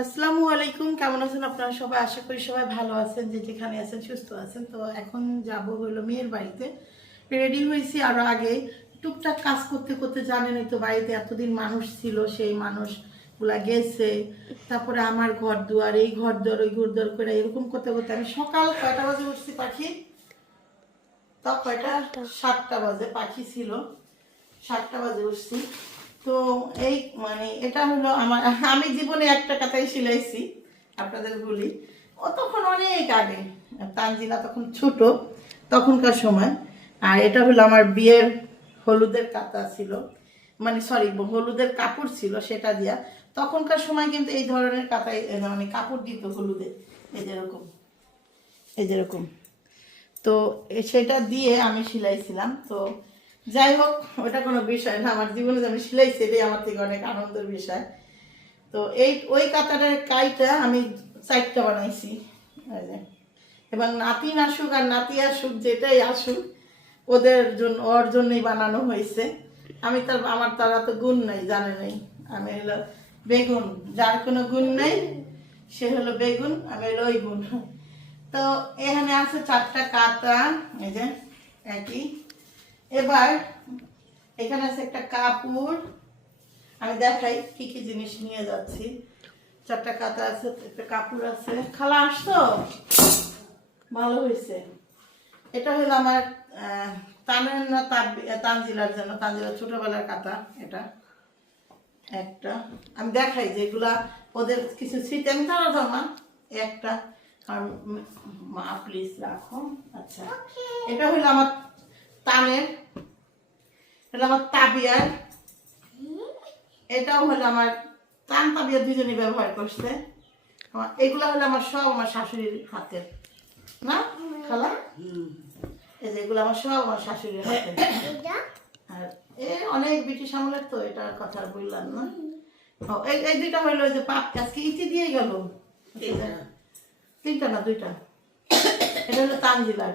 আসসালামু আলাইকুম কেমন আছেন আপনারা সবাই? আশা করি সবাই ভালো আছেন যে যেখানে আছেন সুস্থ আছেন। তো এখন যাব হলো মেয়ের বাড়িতে। রেডি হয়েছি আরও আগে। টুকটাক কাজ করতে করতে জানেনই তো বাড়িতে এতদিন মানুষ ছিল সেই মানুষগুলা গেছে। তারপরে আমার ঘর দুয়ার এই ঘর দুয়ার ওই ঘর দুয়ার করে এরকম করতে করতে আমি সকাল কয়টা বাজে উঠছি পাখি? তা কয়টা? সাতটা বাজে পাখি ছিল। সাতটা বাজে উঠছি। তো এই মানে এটা হলো আমার, আমি জীবনে একটা কথাই সিলাইছি, আপনাদের বলি। ও তখন অনেক আগে তানজিলা তখন ছোট, তখনকার সময়। আর এটা হলো আমার বিয়ের হলুদের কাতা ছিল মানে সরি হলুদের কাপড় ছিল সেটা দিয়া। তখনকার সময় কিন্তু এই ধরনের কাতাই মানে কাপড় দিত হলুদের এই যেরকম এই যেরকম তো সেটা দিয়ে আমি সিলাইছিলাম, তো যাই হোক, ওটা কোনো বিষয় না। আমার জীবনে যে আমি সিলাইছি এটাই আমার থেকে অনেক আনন্দের বিষয়। তো এই, ওই কাতারের কাইটা আমি চারটা বানাইছি। এবং নাতিন আসুক আর নাতি আসুক, যেটাই আসুক, ওদের জন্য, ওর জন্যই বানানো হয়েছে। আমি তার, আমার তারা তো গুণ নাই, জানে নাই। আমি হলো বেগুন, যার কোনো গুণ নেই, সে হলো বেগুন, আমি হলো ওই গুণ। তো এখানে আছে চারটা কাতা, এই যে, একই। এবার এখানে আছে একটা কাপড়। আমি দেখাই কি কি জিনিস নিয়ে যাচ্ছি। চারটা কাতা আছে একটা কাপড় আছে। খালা আসতো ভালো হয়েছে। এটা হলো আমার তানের না তানজিলার জন্য। তানজিলার ছোটবেলার কাতা এটা। একটা। আমি দেখাই যেগুলা ওদের কিছু স্মৃতি আমি তারা মা। একটা। উম, মা প্লিজ রাখো। আচ্ছা। এটা হলো আমার তানের এটা আমার তাবিয়ার। এটাও হলো আমার তান তাবিয়া দুজনই ব্যবহার করছে। আমার এগুলা হলো আমার সব আমার শাশুড়ির হাতের। না খালা? এই যে এগুলো আমার সব আমার শাশুড়ির হাতের। আর এ অনেক ব্রিটিশ আমলের তো এটা কথা আর বললাম না। এই এই দুইটা হইল ওই যে পাপ আজকে ইতি দিয়ে গেল। তিনটা না দুইটা? এটা হলো তানজিলার।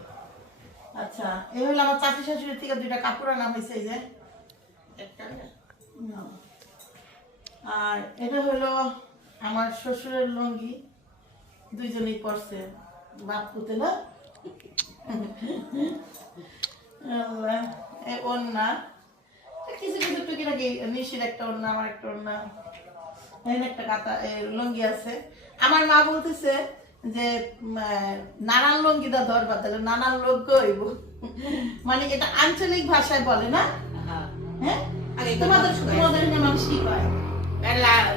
আচ্ছা এই হলো আমার চাচি শাশুড়ির থেকে দুইটা কাপড় আনা হয়েছে এই যে। আর এটা হলো আমার শ্বশুরের লুঙ্গি। দুইজনেই বাপ পুতে না? ওড়না। কিছু কিছু টুকিটাকি নিশির একটা ওড়না, আমার একটা এখানে একটা কাতা লুঙ্গি আছে। আমার মা বলতেছে যে নানান লুঙ্গি দা ধরবা তাহলে নানান লোক কইব মানে এটা আঞ্চলিক ভাষায় বলে না? হ্যাঁ। তোমাদের তোমাদের মানুষ কি কয়?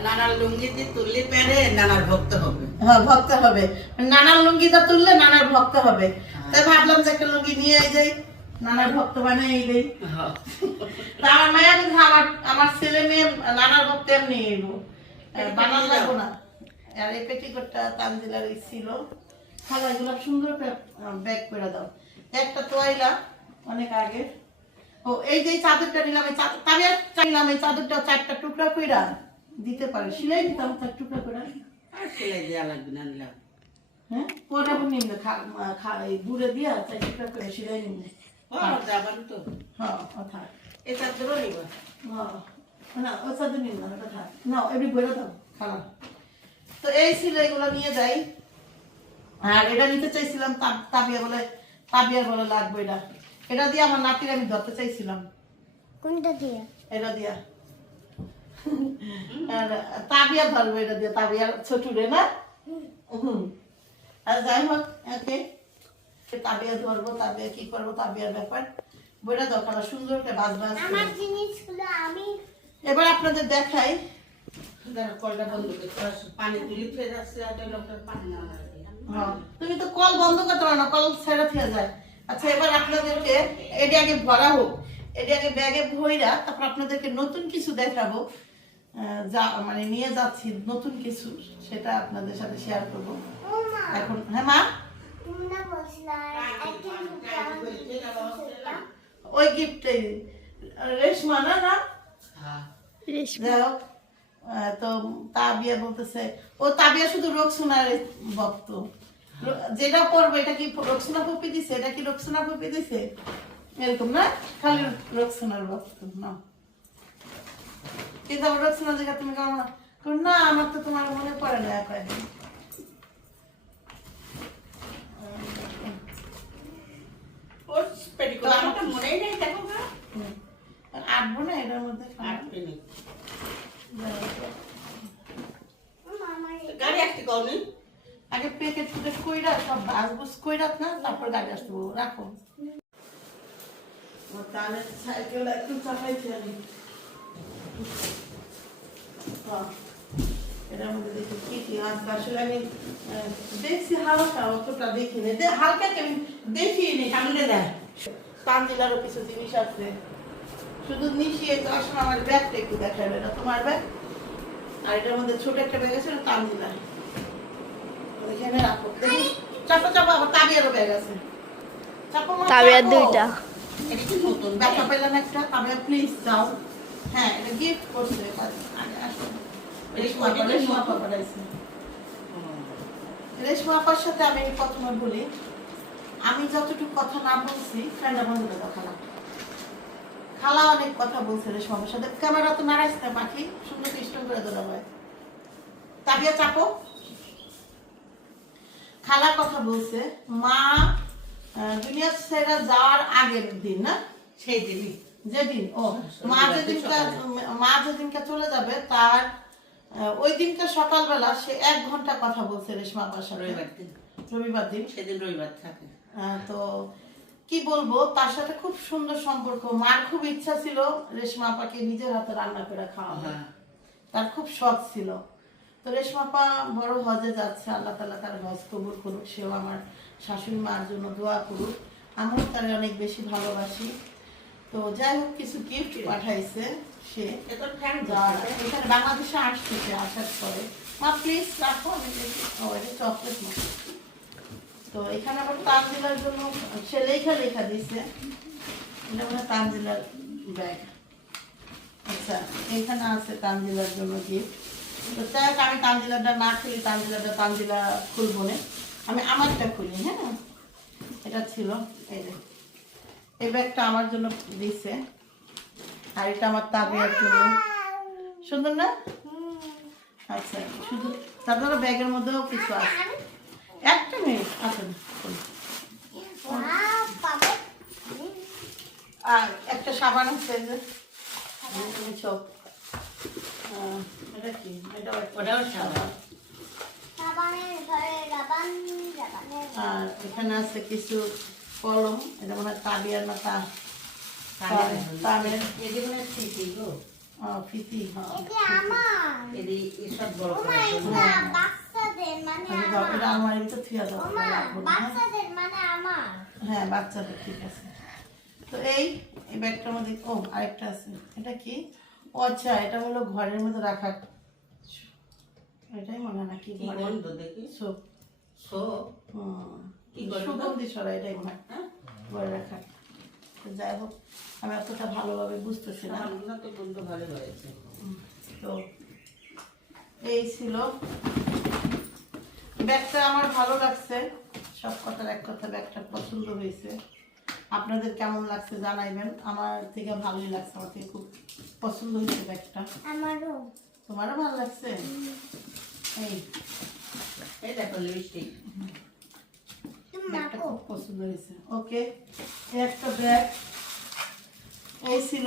নানার লুঙ্গিতে তুললে পেরে নানার ভক্ত হবে। হ্যাঁ ভক্ত হবে। নানার লুঙ্গিটা তুললে নানার ভক্ত হবে। তাই ভাবলাম যে একটা লুঙ্গি নিয়ে যাই নানার ভক্ত দেই। তা আমার আমার আমার ছেলে মেয়ে নানার ভক্ত এমনি বানান লাগবো না। আর এই পেটিকোটটা তানজিলার ছিল। খালা এগুলো সুন্দর ব্যাগ করে দাও। একটা তোয়াইলা অনেক আগে। ও এই যে চাদরটা নিলাম এই তবে চাইলাম এই চাদরটা চারটা টুকরা কইরা দিতে পারে। সিলাই দিতাম চার টুকরা করে আর সেলাই দেওয়া লাগবে না নিলাম। হ্যাঁ? পরে নিম্নে খা এই বুড়ে দিয়া চার টুকরা করে সিলাই নিম্নে। তো। হ্যাঁ নিবা। হ্যাঁ না ও চাদর নিম না ওটা থাক। না এমনি বইরা দাও খালা তো এই ছিল এগুলো নিয়ে যাই। আর এটা নিতে চাইছিলাম তাবিয়া বলে তাবিয়া বলে লাগবে এটা। এটা দিয়ে আমার নাতির আমি ধরতে চাইছিলাম। কোনটা দিয়ে? এটা দিয়া। আর তাবিয়া ধরবো এটা দিয়ে তাবিয়ার ছোটুরে না? হুম। আর যাই হোক ওকে। তাবিয়া ধরবো তাবিয়া কি করব তাবিয়ার ব্যাপার। বইটা দরকার সুন্দর করে বাজ বাজ। আমার জিনিসগুলো আমি এবার আপনাদের দেখাই। তুমি তো কল বন্ধ করতে পারো না কল ছেড়ে থেকে যায় আচ্ছা এবার আপনাদেরকে এটি আগে ভরা হোক। এটি আগে ব্যাগে ভইরা তারপর আপনাদেরকে নতুন কিছু দেখাবো। যা মানে নিয়ে যাচ্ছি নতুন কিছু সেটা আপনাদের সাথে শেয়ার করব। এখন হ্যাঁ মা? ওই গিফটে রেশমা না না? হ্যাঁ। আহ, তো তাবিয়া বলতেছে ও তাবিয়া শুধু রোকসোনার ভক্ত। যেটা পড়বে এটা কি রোকসোনা পপি দিছে? এটা কি রোকসোনা পপি দিছে? এরকম না? খালি রোকসোনার ভক্ত না। কিন্তু আমার রোকসোনা জায়গা তুমি কেমন না আমার তো তোমার মনে পড়ে না এক একদিন ওর পেটিকোটটা মনেই নেই দেখো না আটবো না এটার মধ্যে আটকে নেই ও মা আমার গাড়ি আসতে কওনি আগে প্যাকেট ফুটেট কইরা সব বাসবুস কইরা না তারপর গাড়ি আসতে রাখো। আমার সাইকেল একটু চাপাইছি আমি। হ্যাঁ, দেখি কি কি আছে। আসলে আমি দেখছি হালকা অতটা দেখিনি হালকা কি আমি দেখিনি সামনে দেয় তানজিলারও কিছু জিনিস আছে। শুধু মিশিয়ে তো আসলে আমার ব্যাগটা একটু দেখাবে না। তোমার ব্যাগ? আর এটার মধ্যে ছোট একটা ব্যাগ আছে ওটা তানজিলার এখানে রাখো। চাপো চাপো আবার তাবিয়ারও ব্যাগ আছে। চাপো তাবিয়ার দুইটা। এটা কি নতুন? দেখা পেলেন একটা। তাবিয়া প্লিজ যাও হ্যাঁ এটা গিফট করছে আগে আসো। রেশমা আপা রেশমা রেশমা আপার সাথে আমি প্রথমে বলি আমি যতটুকু কথা না বলছি ফ্রেন্ডা বন্ধুদের কথা না খালা অনেক কথা বলছে রেশমা আপার সাথে। ক্যামেরা তো নাড়াইছে না পাখি। সুন্দর কৃষ্ণ করে তোলা হয় তাবিয়া চাপো। খালা কথা বলছে মা দুনিয়া ছেড়ে যাওয়ার আগের দিন না? সেই দিনই। যেদিন ও মা যেদিনকা মা যেদিনকে চলে যাবে তার ওই দিনটা সকালবেলা সে এক ঘণ্টা কথা বলছে রেশমা সাথে রবিবার দিন। রবিবার দিন। সেদিন রবিবার থাকে। তো কি বলব তার সাথে খুব সুন্দর সম্পর্ক। মার খুব ইচ্ছা ছিল রেশমা আপাকে নিজের হাতে রান্না করে খাওয়া হ্যাঁ। তার খুব শখ ছিল। তো রেশমাপা বড় হজে যাচ্ছে আল্লাহ তালা তার হজ কবুল করুক সেও আমার শাশুড়ি মার জন্য দোয়া করুক। আমিও তার অনেক বেশি ভালোবাসি। তো যাই হোক কিছু গিফট পাঠাইছে সে। এখন বাংলাদেশে আসছে সে আসার পরে। মা প্লিজ রাখো আমি চকলেট মা। তো এখানে আবার তানজিলার জন্য সে লেখা লেখা দিছে। এটা মানে তানজিলার ব্যাগ। আচ্ছা এখানে আছে তানজিলার জন্য গিফট তো হোক আমি তানজিলাটা না খুলি, তানজিলাটা তানজিলা খুলবো না। আমি আমারটা খুলি হ্যাঁ? এটা ছিল, এই যে। এই ব্যাগটা আমার জন্য দিছে। আর এটা আমার তাবিয়ার জন্য। সুন্দর না? আচ্ছা শুধু তারপরে ব্যাগের মধ্যেও কিছু আছে। একটা মিনিট আসেন আর একটা সাবান আছে যে। এটা কি? ওটাও সাবান। আর এখানে আছে কিছু কলম এটা মনে হয় তাবিয়ার না তা তাবের এদিকে স্মৃতি গো। ফিতি হ্যাঁ। এদিকে এসব বড় বাচ্চাদের মানে আমার। এটা আমার তো থিয়া দাও হ্যাঁ? বাচ্চাদের মানে আমার। হ্যাঁ বাচ্চাদের ঠিক আছে। তো এই এই ব্যাগটার মধ্যে ও আরেকটা আছে। এটা কি? ও আচ্ছা এটা হলো ঘরের মধ্যে রাখার এটাই মনে হয় নাকি কি ঘরে? দেখি? সোপ সো হুম, সুগন্ধি সরা এটাই মনে হয়। হ্যাঁ? ঘরে রাখার তো যাই হোক আমি অতটা ভালোভাবে বুঝতেছি না। তো বন্ধ ভালো হয়েছে তো এই ছিল ব্যাগটা আমার ভালো লাগছে। সব কথার এক কথা ব্যাগটা পছন্দ হয়েছে। আপনাদের কেমন লাগছে জানাইবেন। আমার থেকে ভালোই লাগছে আমার থেকে খুব পছন্দ হয়েছে ব্যাগটা। আমারও। তোমারও ভালো লাগছে? এই এই দেখো লিপস্টিক ব্যাগটা খুব পছন্দ হয়েছে। ওকে একটা ব্যাগ। এই ছিল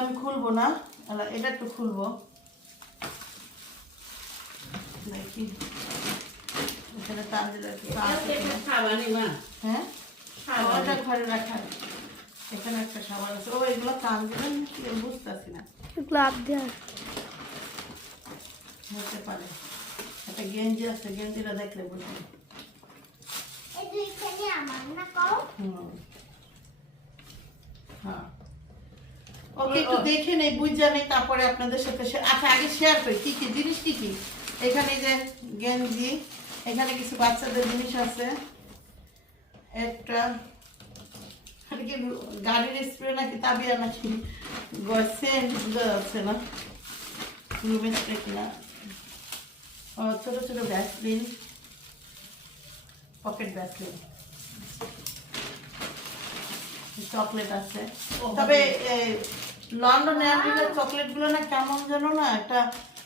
আমি খুলবো না। এটা একটু খুলবো। দেখি। সাবানি মা হ্যাঁ? ওটা ঘরে রাখা। এখানে একটা সাবান আছে। ও এগুলো তানজিলার নাকি বুঝতেছি না। গ্লাভ দেওয়া হতে পারে। একটা গেঞ্জি আছে গেঞ্জিটা দেখলে বুঝবেন এই দুইখানে আমার না কও? হুম। হ্যাঁ। ওকে একটু দেখে নেই বুঝা নেই তারপরে আপনাদের সাথে আচ্ছা আগে শেয়ার করি। কি কি জিনিস কি কি? এখানে যে গেঞ্জি এখানে কিছু বাচ্চাদের জিনিস আছে। একটা কি গাড়ির স্প্রে নাকি তাবিয়া নাকি? সেন্ট আছে না। রুমের স্প্রে কিনা। ও ছোট ছোট ভ্যাসলিন পকেট ভ্যাসলিন চকলেট আছে। তবে লন্ডনে আমেরিকার চকলেটগুলো না কেমন যেন না একটা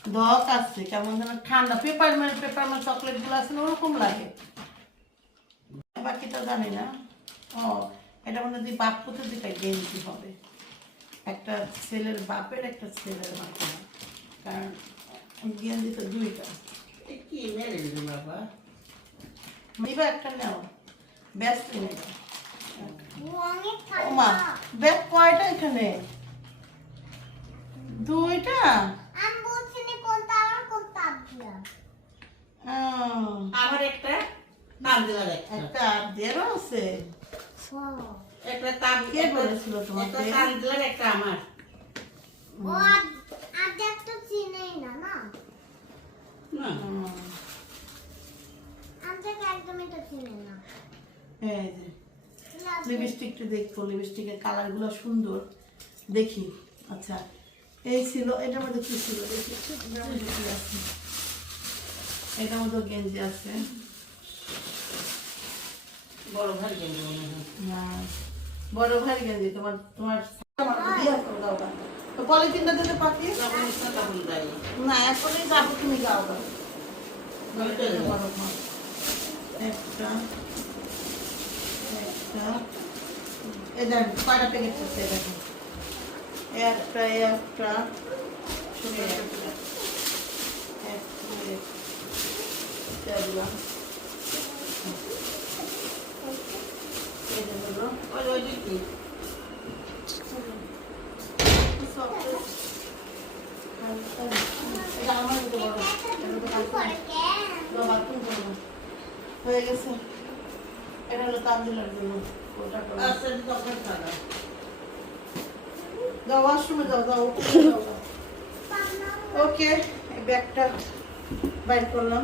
দক আছে। কেমন যেন ঠান্ডা পেপার মেল পেপার মেল চকলেটগুলো আছে না ওরকম লাগে। বাকিটা জানি না। ও এটা মনে হয় বাপ পুতে দুটা গেঞ্জি হবে? একটা ছেলের বাপের একটা ছেলের মাথা কারণ গেঞ্জি তো দুইটা। কি মেরে দিল বাবা? নিবা একটা নেও। ব্যস্ত ও মা ব্যাগ কয়টা এখানে? দুইটা আমি বলছি না কোনটা আমার কোনটা আব্বা আহ, আমার একটা একটা। আছে। একটা তাপ কে বলেছিল তোমাকে? একটা আমার। ও আজ একটা চিনেই না না? না। হুম, একদমই তো চিনে না। এই লিপস্টিকটা দেখব লিপস্টিকের কালারগুলো সুন্দর। দেখি। আচ্ছা এই ছিল এটার মধ্যে কি ছিল? দেখি আছে? এটার মধ্যে গেঞ্জি আছে। বড় মনে হয়। হ্যাঁ, বড় ভাই গেঞ্জি তোমার তোমার তো পলিথিনটা দিতে পাখি না এখনই যাব তুমি যাও। একটা একটা। দেখেন কয়টা প্যাকেট করছে এই দেখেন একটা একটা শুনে একটা একটা দিলাম এই যে হলো ওই ওই দুই কি? এটা আমার মতো বড় এটা তো কাজ করে। বাবা, তুমি বলো। হয়ে গেছে এটা হলো তানজিলার জন্য ওটা করো। আচ্ছা তখন খাওয়া যাও ওয়াশরুমে যাও যাও যাও, যাও। ওকে এই ব্যাগটা বাইর করলাম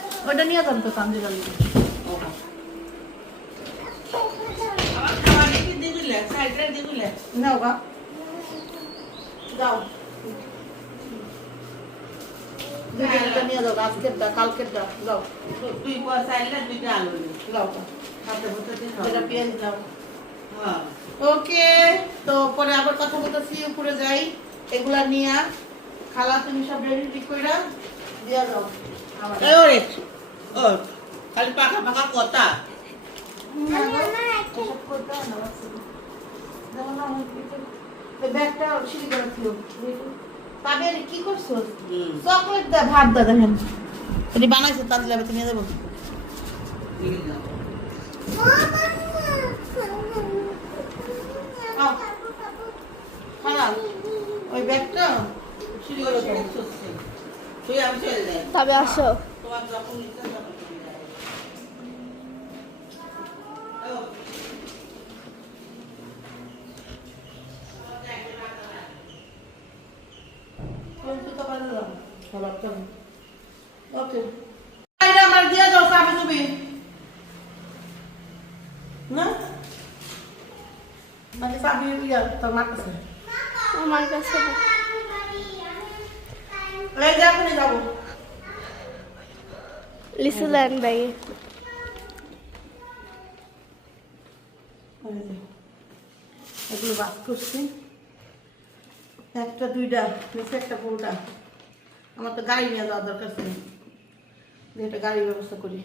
ওটা নিয়ে যান তো তানজিলার জন্য। আমার খাবার কি দিবিলে সাইডে দিবিলে নাও দাও দুইটা যাও। ওকে, তো পরে আবার কথা বলতেছি, উপরে যাই। এগুলা নিয়ে, খালা, তুমি সব রেডি কইরা দিয়া এই ওরে। ও খালি কথা হয় ব্যাগটা সিঁড়ি করে ছিল। কি করছ? চকলেট দা ভাত দা দেখেন। এটি বানাইছে তাহলে আমি নিয়ে যাব দিয়ে দাও খারাপ ওই ব্যাগটা সিঁড়ি করে দাও। তুই আমি চলে যাই। তবে আসো। তোমার যখন ইচ্ছা তখন তুমি যাও। ও, কোন জুতো পারে দাও খারাপ তো ওকে এটা আমার দিয়ে দাও চাবি তুমি না মানে চাবি ইয়া তোর মার কাছে আমার কাছে না। এই যে এখনই যাব লিচু দেন ব্যাগে এগুলো বাস করছি একটা, দুইটা নিচে একটা পুরোটা আমার তো গাড়ি নিয়ে যাওয়ার দরকার ছিল। একটা গাড়ির ব্যবস্থা করি।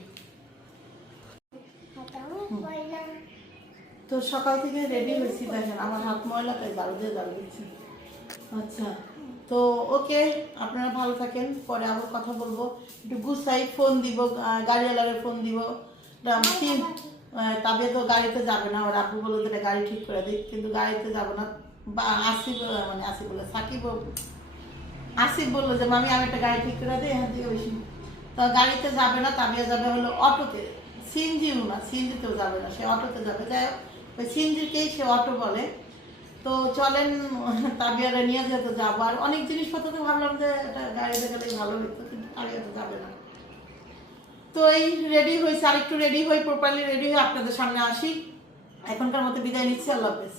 তো সকাল থেকে রেডি হয়েছি, দেখেন, আমার হাত ময়লা তাই ঝাড়ু দিয়ে দিচ্ছি আচ্ছা। তো ওকে আপনারা ভালো থাকেন পরে আবার কথা বলব। একটু গুছাই ফোন দিব গাড়িওয়ালারে ফোন দিব। তবে তো গাড়িতে যাবে না ওর আপু বলে দিলে গাড়ি ঠিক করে দিই কিন্তু গাড়িতে যাব না। বা আহ, মানে আসি বলে সাকিব আসিফ বলল যে মামি আমি একটা গাড়ি ঠিক করে দিই হ্যাঁ দিয়ে বেশি তো গাড়িতে যাবে না তাবিয়া যাবে হলো অটোতে। সিএনজিও না সিনজিতেও যাবে না সে অটোতে যাবে। যাই হোক, ওই সিএনজিকেই সে অটো বলে। তো চলেন তাবিয়ারে নিয়ে যেতে যাব। আর অনেক জিনিসপত্র তো ভাবলাম যে এটা গাড়িতে গেলেই ভালো হতো কিন্তু তাবিয়া তো যাবে না। তো এই রেডি হয়েছে আর একটু রেডি হয়ে প্রপারলি রেডি হয়ে আপনাদের সামনে আসি। এখনকার মতো বিদায় নিচ্ছি, আল্লাহ হাফেজ।